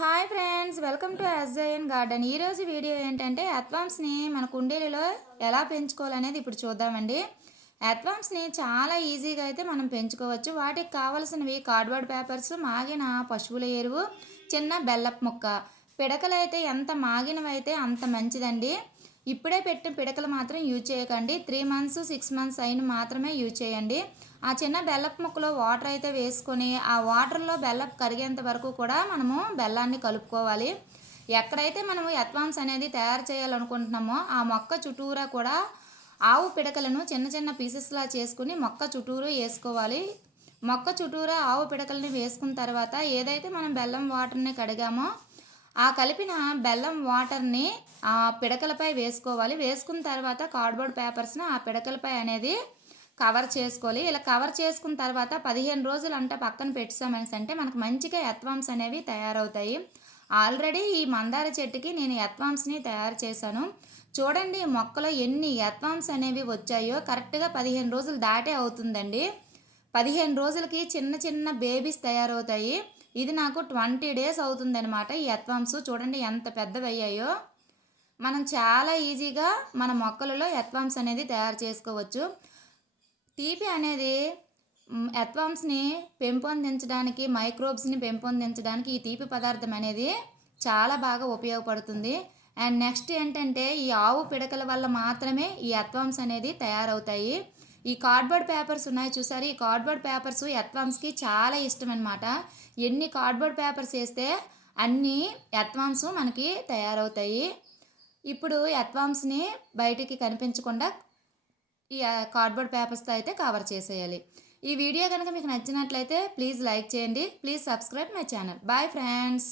Hi friends welcome to SIN garden. ఈరోజు video ఏంటంటే అత్వామ్స్ని మన కుండీలలో ఎలా పెంచుకోవాలనేది ఇప్పుడు చూద్దామండి. అత్వామ్స్ని చాలా ఈజీగా అయితే మనం పెంచుకోవచ్చు. వాటికి కావలసినవి కార్డ్బోర్డ్ పేపర్స్ మాగిన పశువుల ఎరువు చిన్న బెల్లపు ముక్క. పిడకలు అయితే ఎంత మాగినవైతే అంత మంచిదండి. ఇప్పుడే పెట్టిన పిడకలు మాత్రం యూజ్ చేయకండి. త్రీ మంత్స్ సిక్స్ మంత్స్ అయిన మాత్రమే యూజ్ చేయండి. ఆ చిన్న బెల్లపు ముక్కలో వాటర్ అయితే వేసుకొని ఆ వాటర్లో బెల్లపు కరిగేంత వరకు కూడా మనము బెల్లాన్ని కలుపుకోవాలి. ఎక్కడైతే మనము అడ్వాన్స్ అనేది తయారు చేయాలనుకుంటున్నామో ఆ మొక్క చుట్టూరా కూడా ఆవు పిడకలను చిన్న చిన్న పీసెస్లా చేసుకుని మొక్క చుట్టూరు వేసుకోవాలి. మొక్క చుట్టూరా ఆవు పిడకల్ని వేసుకున్న తర్వాత ఏదైతే మనం బెల్లం వాటర్ని కడిగామో ఆ కలిపిన బెల్లం వాటర్ని ఆ పిడకలపై వేసుకోవాలి. వేసుకున్న తర్వాత కార్డ్బోర్డ్ పేపర్స్ని ఆ పిడకలపై అనేది కవర్ చేసుకోవాలి. ఇలా కవర్ చేసుకున్న తర్వాత పదిహేను రోజులు అంటే పక్కన పెట్టామనేసి అంటే మనకు మంచిగా ఎత్వామ్స్ అనేవి తయారవుతాయి. ఆల్రెడీ ఈ మందార చెట్టుకి నేను ఎత్వామ్స్ని తయారు చేశాను. చూడండి మొక్కలో ఎన్ని ఎత్వామ్స్ అనేవి వచ్చాయో. కరెక్ట్గా పదిహేను రోజులు దాటే అవుతుందండి. పదిహేను రోజులకి చిన్న చిన్న బేబీస్ తయారవుతాయి. ఇది నాకు ట్వంటీ డేస్ అవుతుందనమాట ఈ ఎత్వామ్స్ చూడండి ఎంత పెద్దవి అయ్యాయో మనం చాలా ఈజీగా మన మొక్కలలో ఎత్వాంస్ అనేది తయారు చేసుకోవచ్చు. తీపి అనేది ఎత్వామ్స్ని పెంపొందించడానికి మైక్రోబ్స్ని పెంపొందించడానికి ఈ తీపి పదార్థం అనేది చాలా బాగా ఉపయోగపడుతుంది. అండ్ నెక్స్ట్ ఏంటంటే ఈ ఆవు పిడకల వల్ల మాత్రమే ఈ ఎత్వామ్స్ అనేది తయారవుతాయి. ఈ కార్డ్బోర్డ్ పేపర్స్ ఉన్నాయి చూసారు? ఈ కార్డ్బోర్డ్ పేపర్స్ ఎత్వామ్స్కి చాలా ఇష్టం అనమాట ఎన్ని కార్డ్బోర్డ్ పేపర్స్ వేస్తే అన్ని ఎత్వామ్స్ మనకి తయారవుతాయి. ఇప్పుడు ఎత్వామ్స్ని బయటికి కనిపించకుండా ఈ కార్డ్బోర్డ్ పేపర్స్తో అయితే కవర్ చేసేయాలి. ఈ వీడియో కనుక మీకు నచ్చినట్లయితే ప్లీజ్ లైక్ చేయండి. Please subscribe my channel bye friends